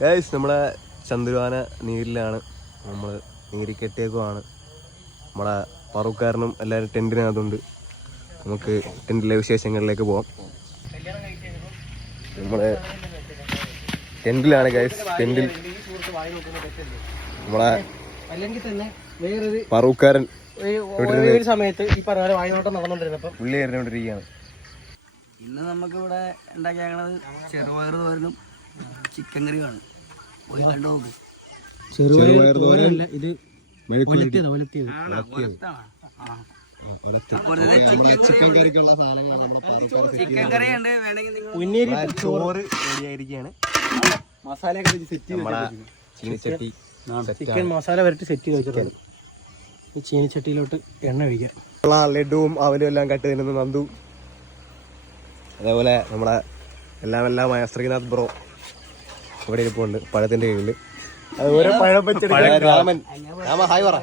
Guys നമ്മളെ ചന്ദ്രവാന നീരിലാണ്, നമ്മൾ നീരി കെട്ടിയേക്കുവാണ്. നമ്മളെ പറൂക്കാരനും എല്ലാവരും ടെൻറ്റിനകത്തുണ്ട്. നമുക്ക് ടെൻറ്റിലെ വിശേഷങ്ങളിലേക്ക് പോവാം. നമ്മളെ ടെൻറ്റിലാണ് ഗൈസ്. ടെൻറ്റിൽ നമ്മളെ പറൂക്കാരൻ സമയത്ത് ഈ പറഞ്ഞ വായനോട്ടം നടന്നുകൊണ്ടിരുന്നപ്പോൾ പുള്ളി എറിഞ്ഞുകൊണ്ടിരിക്കുകയാണ്. ഇന്ന് നമുക്കിവിടെ ഉണ്ടാക്കിയാണത് ചെറുപയർ തോരനും ചിക്കൻ കറിയുമാണ്. പോയി കണ്ടു നോക്ക്. ചെറുപയർ തോരനല്ല, ഇത് ചിക്കൻ കറി ഉണ്ട്. വേണമെങ്കിൽ ചോറ് റെഡിയായിരിക്കുകയാണ്. ചീനിച്ചട്ടി ചിക്കൻ മസാല വരട്ടി സെറ്റ് ചെയ്ത് വെച്ചിട്ടുണ്ട്. ഈ ചീനിച്ചട്ടിയിലോട്ട് എണ്ണ ഒഴിക്കാം. ലഡുവും അവലും എല്ലാം കട്ട് തരുന്ന നന്ദു, അതേപോലെ നമ്മളെ എല്ലാമായ ശ്രീനാഥ് ബ്രോ ഇവിടെ ഇരിപ്പുണ്ട് പഴത്തിന്റെ കീഴില്. അതുപോലെ രാമൻ ഹായ് പറ.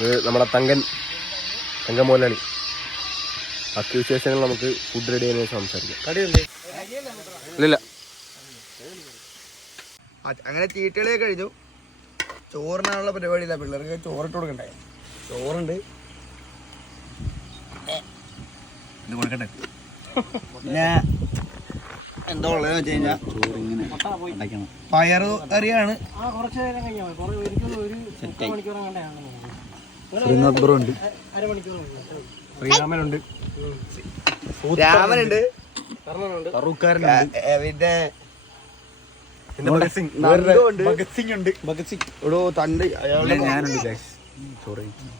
ഇത് നമ്മുടെ തങ്കൻ മോലാളി. ബാക്കി വിശേഷങ്ങൾ നമുക്ക് ഫുഡ് റെഡി ചെയ്യുന്ന സംസാരിക്കാം. ഇല്ല അങ്ങനെ തീറ്റകളൊക്കെ കഴിഞ്ഞു. ചോറിനാണുള്ള പരിപാടിയില്ല. പിള്ളേർക്ക് ചോറിട്ട് കൊടുക്കണ്ടേ? ചോറുണ്ട്, ഇത് കൊടുക്കട്ടെ. പിന്നെ എന്താ ഉള്ളതെന്ന് വെച്ച് കഴിഞ്ഞാൽ പയറ് കറിയാണ്. ശ്രീരാമനുണ്ട്, രാമനുണ്ട്, പിന്നെ ഭഗത് സിംഗ് ഇവിടെ തണ്ട് ഞാനുണ്ട്.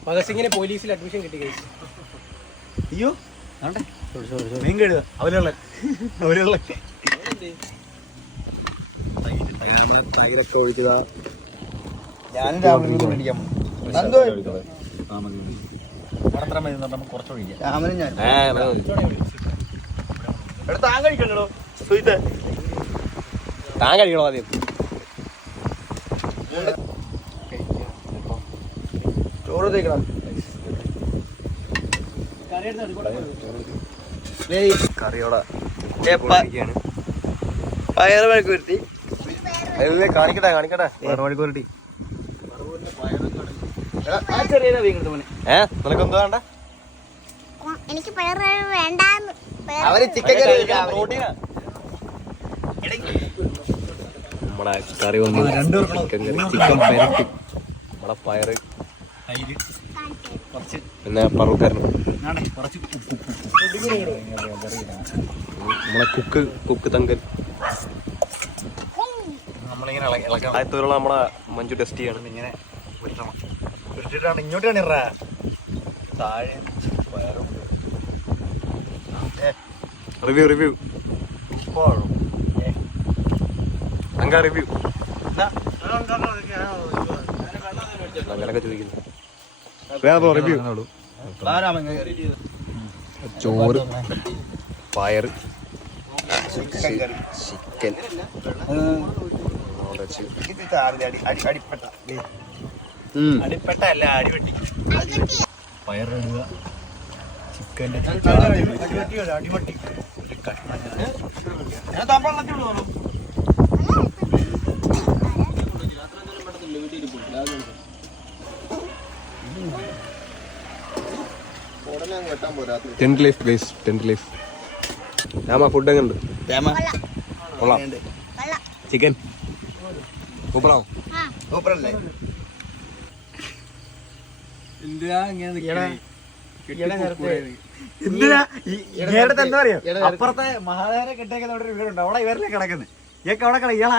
ഭഗത് സിംഗിന് പോലീസിൽ അഡ്മിഷൻ കിട്ടി. അയ്യോ മീൻ കഴുക അവലുള്ള തൈരൊക്കെ ഒഴിക്കുക. ഞാനും രാമനും മേടിക്കാൻ കുറച്ചൊഴിക്കാം. രാമനും ഞാൻ താൻ കഴിക്കണ്ടോ? താൻ കഴിക്കണോ ആദ്യം? ചോറ് തേക്കണം. കറിയോടെ പയറ് വഴക്ക് വരുത്തി കാണിക്കട്ടെ വഴക്കുരുട്ടി. നിനക്കെന്താ വേണ്ട? എനിക്ക് പയർ വേണ്ടാന്ന്. അവര് ചിക്കൻ കറി നമ്മളെ കറി വന്നു. ചിക്കൻ പെരട്ടി, നമ്മളെ പയറ്, പിന്നെ പറൂക്കാരനും, നമ്മളെ കുക്ക് തങ്കൻ. ആദ്യത്തോളം നമ്മളെ മഞ്ജു ടെസ്റ്റ് ചെയ്യണം. ഇങ്ങനെ ഉരുട്ടിട്ടാണ് ഇങ്ങോട്ടാണ് ഇറ താഴെ പയറും. റിവ്യൂ അങ്ങ റിവ്യൂ അങ്ങനൊക്കെ ചോദിക്കുന്നു. റിവ്യൂ ചോറ്, പയർ, ചിക്കൻ, അടിപ്പെട്ട അല്ല അടിപെട്ടി. പയറിടുക, ചിക്കൻ്റെ അടിപൊട്ടി. Tent life. രാമ ഫുഡ് എങ്ങനെയുണ്ട്? കൊള്ളാം. ചിക്കൻ സൂപ്പറാണോ? സൂപ്പറല്ലേ? എന്തിനാ എന്താ പറയാ, അപ്പുറത്തെ മഹാദേവനെ കെട്ടേക്കുന്ന അവിടെ ഒരു വീടുണ്ട്. അവിടെ ഇവരിലെ കിടക്കുന്നത്. ഇയാൾക്ക് അവിടെ ഇയാൾ